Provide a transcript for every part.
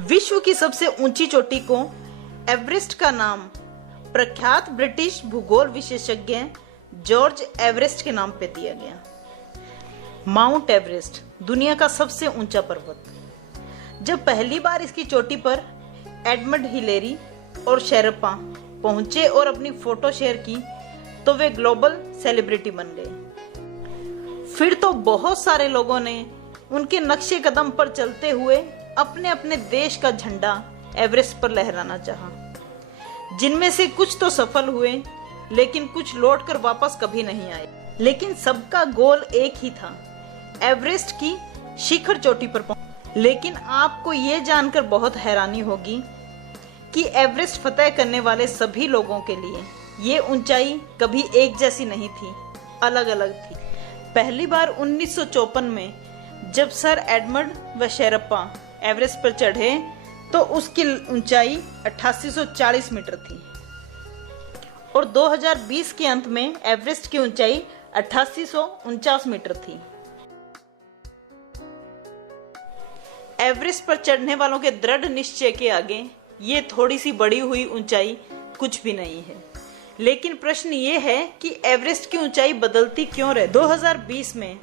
विश्व की सबसे ऊंची चोटी को एवरेस्ट का नाम प्रख्यात ब्रिटिश भूगोल विशेषज्ञ जॉर्ज एवरेस्ट के नाम पे दिया गया। माउंट एवरेस्ट दुनिया का सबसे ऊंचा पर्वत। जब पहली बार इसकी चोटी पर एडमंड हिलेरी और शेरपा पहुंचे और अपनी फोटो शेयर की तो वे ग्लोबल सेलिब्रिटी बन गए। फिर तो बहुत सारे लोगों ने उनके नक्शे कदम पर चलते हुए अपने अपने देश का झंडा एवरेस्ट पर लहराना चाहा, जिनमें से कुछ तो सफल हुए लेकिन कुछ लौटकर वापस कभी नहीं आए। लेकिन सबका गोल एक ही था, एवरेस्ट की शिखर चोटी पर पहुंच। लेकिन आपको ये जानकर बहुत हैरानी होगी कि एवरेस्ट फतह करने वाले सभी लोगों के लिए ये ऊंचाई कभी एक जैसी नहीं थी, अलग अलग थी। पहली बार 1954 में जब सर एडमंड व शेरपा एवरेस्ट पर चढ़े तो उसकी ऊंचाई 8840 मीटर थी और 2020 के अंत में एवरेस्ट की ऊंचाई 8849 मीटर थी। एवरेस्ट पर चढ़ने वालों के दृढ़ निश्चय के आगे ये थोड़ी सी बढ़ी हुई ऊंचाई कुछ भी नहीं है। लेकिन प्रश्न ये है कि एवरेस्ट की ऊंचाई बदलती क्यों रहे। 2020 में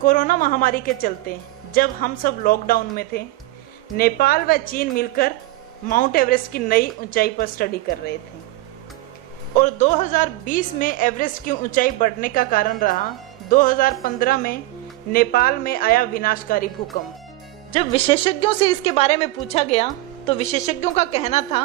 कोरोना महामारी के चलते जब हम सब लॉकडाउन में थे, नेपाल व चीन मिलकर माउंट एवरेस्ट की नई ऊंचाई पर स्टडी कर रहे थे और 2020 में एवरेस्ट की ऊंचाई बढ़ने का कारण रहा 2015 में नेपाल में आया विनाशकारी भूकंप। जब विशेषज्ञों से इसके बारे में पूछा गया तो विशेषज्ञों का कहना था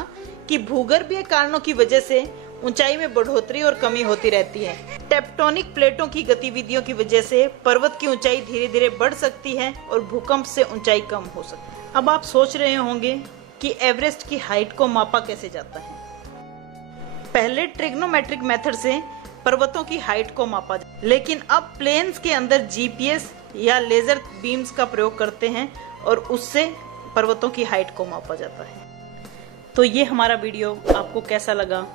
कि भूगर्भीय कारणों की वजह से ऊंचाई में बढ़ोतरी और कमी होती रहती है। टेक्टोनिक प्लेटों की गतिविधियों की वजह से पर्वत की ऊंचाई धीरे धीरे बढ़ सकती है और भूकंप से ऊंचाई कम हो सकती है। अब आप सोच रहे होंगे कि एवरेस्ट की हाइट को मापा कैसे जाता है। पहले ट्रिग्नोमेट्रिक मेथड से पर्वतों की हाइट को मापा जाता, लेकिन अब प्लेन्स के अंदर जीपीएस या लेजर बीम्स का प्रयोग करते हैं और उससे पर्वतों की हाइट को मापा जाता है। तो ये हमारा वीडियो आपको कैसा लगा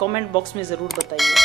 कमेंट बॉक्स में जरूर बताइए।